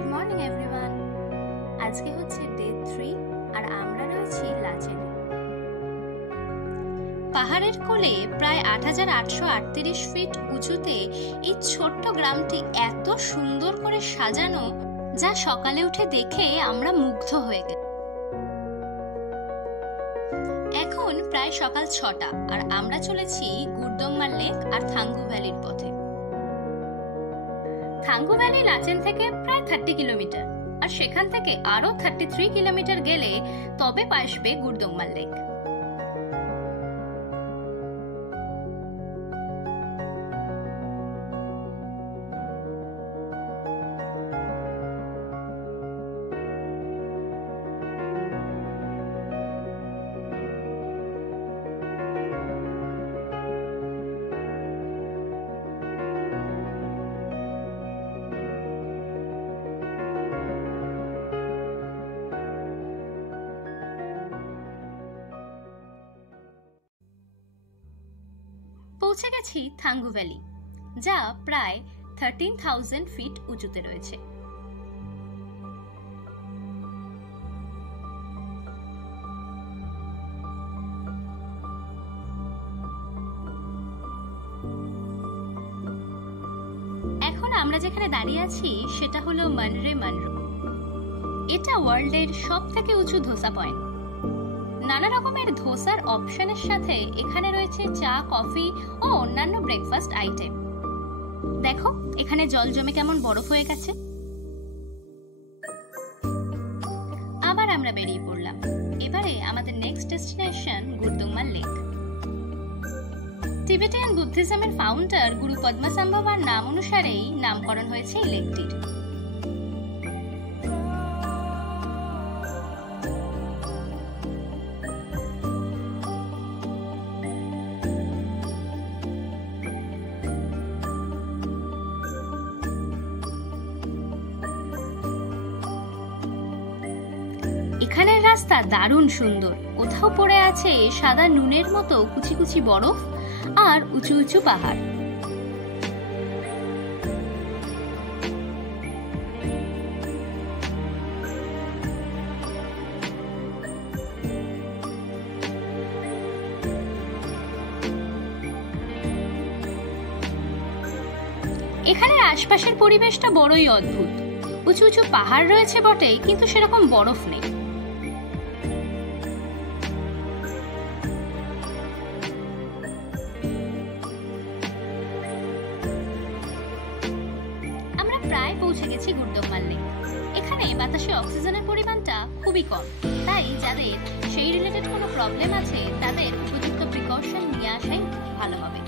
Good morning everyone. আজকে হচ্ছে ডে 3 আর আমরা রয়েছি লাচেনে। পাহাড়ের কোলে প্রায় ৮,৮৩৮ ফিট উঁচুতে এই ছোট্ট গ্রামটি এত সুন্দর করে সাজানো, যা সকালে উঠে দেখে আমরা মুগ্ধ হয়ে গেলাম। এখন প্রায় সকাল ৬টা আর আমরা চলেছি গুরদোম্মা লেক আর থাঙ্গু ভ্যালির পথে। থাঙ্গু ভ্যালি লাচেন থেকে প্রায় 30 কিলোমিটার, আর সেখান থেকে আরো 33 কিলোমিটার গেলে তবে আসবে গুরদোম্মা লেক। পৌঁছে গেছি থাঙ্গু ভ্যালি, যা প্রায় 13,000 ফিট উঁচুতে রয়েছে। এখন আমরা যেখানে দাঁড়িয়ে আছি সেটা হলো মনরে মনরো। এটা ওয়ার্ল্ডের সবথেকে উঁচু ধোসা পয়েন্ট। নানা রকমের ধোসার অপশনের সাথে এখানে রয়েছে চা, কফি ও অন্যান্য ব্রেকফাস্ট আইটেম। দেখো এখানে জল জমে কেমন বরফ হয়ে গেছে। আবার আমরা বেরিয়ে পড়লাম। এবারে আমাদের next destination Gurudongmar lake. Tibetan বুদ্ধিজমের ফাউন্ডার গুরু পদ্মসম্ভবার নাম অনুসারেই নামকরণ হয়েছে এই লেকটির। এখানের রাস্তা দারুণ সুন্দর। কোথাও পড়ে আছে সাদা নুনের মতো কুচি কুচি বরফ আর উঁচু উঁচু পাহাড়। এখানের আশপাশের পরিবেশটা বড়ই অদ্ভুত। উঁচু উঁচু পাহাড় রয়েছে বটে, কিন্তু সেরকম বরফ নেই। আমরা প্রায় পৌঁছে গেছি গুরদোম্মা লেক। এখানে বাতাসে অক্সিজেনের পরিমাণটা খুবই কম, তাই যাদের সেই রিলেটেড কোনো প্রবলেম আছে তাদের উপযুক্ত প্রিকশন নিয়ে আসাই ভালো হবে।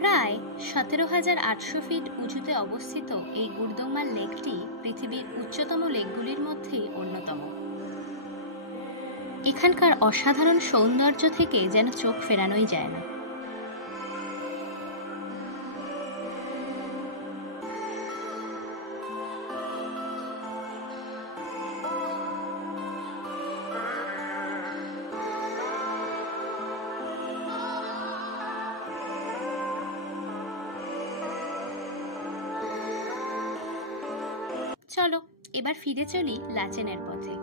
প্রায় 17,800 ফিট উঁচুতে অবস্থিত এই গুরদোম্মা লেকটি পৃথিবীর উচ্চতম লেকগুলির মধ্যে অন্যতম। এখানকার অসাধারণ সৌন্দর্য থেকে যেন চোখ ফেরানোই যায় না। চলো এবার ফিরে চলি লাচেনের পথে।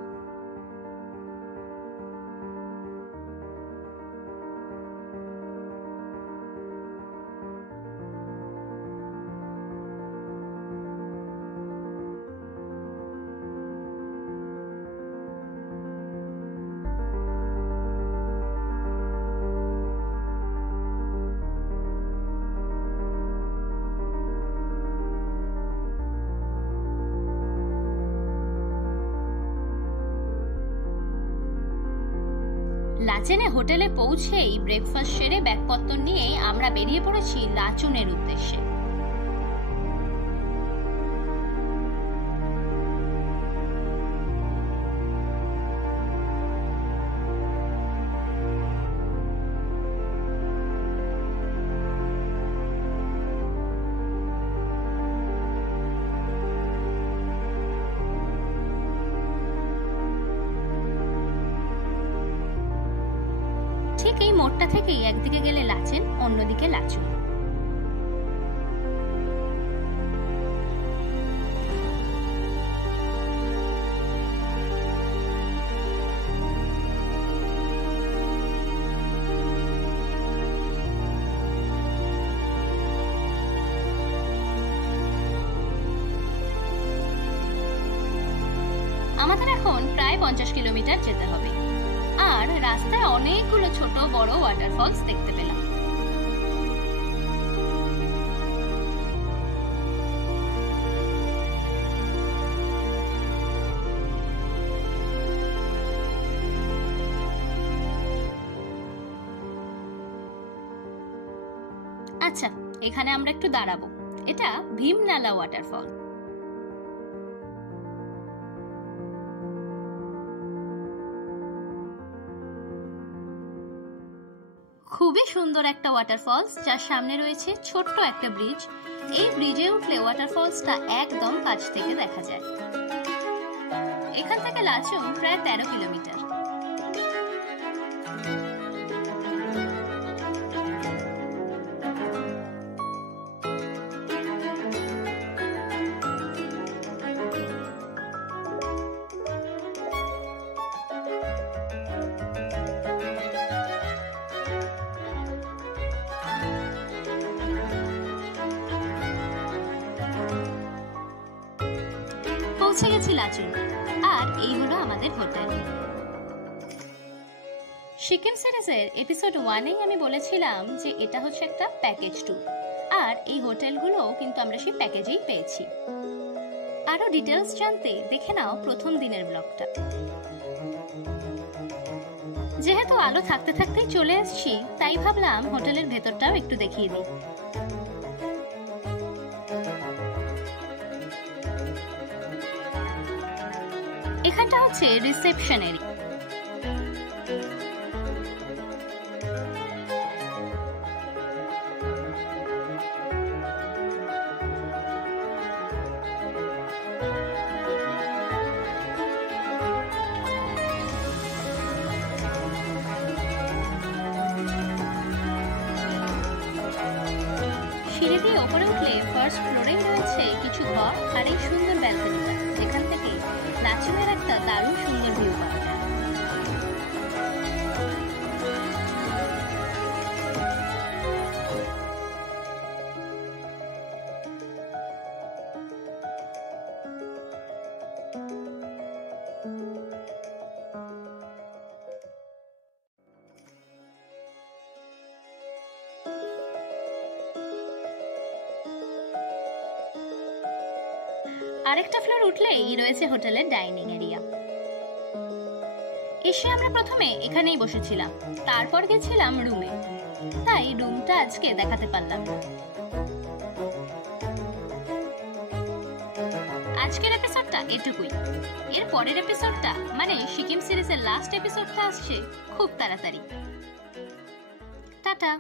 লাচেনে হোটেলে পৌঁছেই ব্রেকফাস্ট সেরে ব্যাগপত্র নিয়ে আমরা বেরিয়ে পড়েছি লাচুনের উদ্দেশ্যে। মোড়টা থেকেই একদিকে গেলে লাচেন, অন্যদিকে লাচুং। আমাদের এখন প্রায় 50 কিলোমিটার যেতে হবে, আর রাস্তায় অনেকগুলো ছোট বড় ওয়াটারফলস দেখতে পেলাম। আচ্ছা, এখানে আমরা একটু দাঁড়াবো। এটা ভীমনালা ওয়াটারফল। খুবই সুন্দর একটা ওয়াটারফলস, যার সামনে রয়েছে ছোট্ট একটা ব্রিজ। এই ব্রিজে উঠলে ওয়াটারফলসটা একদম কাছ থেকে দেখা যায়। এখান থেকে লাচুং প্রায় 13 কিলোমিটার। পৌঁছে গেছি লাচুং, আর এই হলো আমাদের হোটেল। সিকিম সিরিজের এপিসোড 1-এই আমি বলেছিলাম যে এটা হচ্ছে একটা প্যাকেজ ট্যুর, আর এই হোটেলগুলো কিন্তু আমরা সেই প্যাকেজেই পেয়েছি। আরো ডিটেলস জানতে দেখে নাও প্রথম দিনের ব্লগটা। যেহেতু আলো থাকতে থাকতেই চলে এসেছি, তাই ভাবলাম হোটেলের ভেতরটাও একটু দেখিয়ে দিই। এখানটা হচ্ছে রিসেপশন এরিয়া। সিঁড়ি দিয়ে ওপরে উঠলে ফার্স্ট ফ্লোরেই রয়েছে কিছু ঘর আর এই সুন্দর ব্যালকনিটা, যেখান থেকে লাচুংয়ের একটা দারুণ সুন্দর ভিউ পাওয়া যায়। আরেকটা ফ্লোর উঠলেই রয়েছে হোটেলের ডাইনিং এরিয়া। এসে আমরা প্রথমে এখানেই বসেছিলাম, তারপর গেছিলাম রুমে, তাই রুমটা আজকে দেখাতে পারলাম না। আজকের এপিসোডটা এটুকুই। এর পরের এপিসোডটা মানে সিকিম সিরিজের লাস্ট এপিসোডটা আসছে খুব তাড়াতাড়ি। টাটা।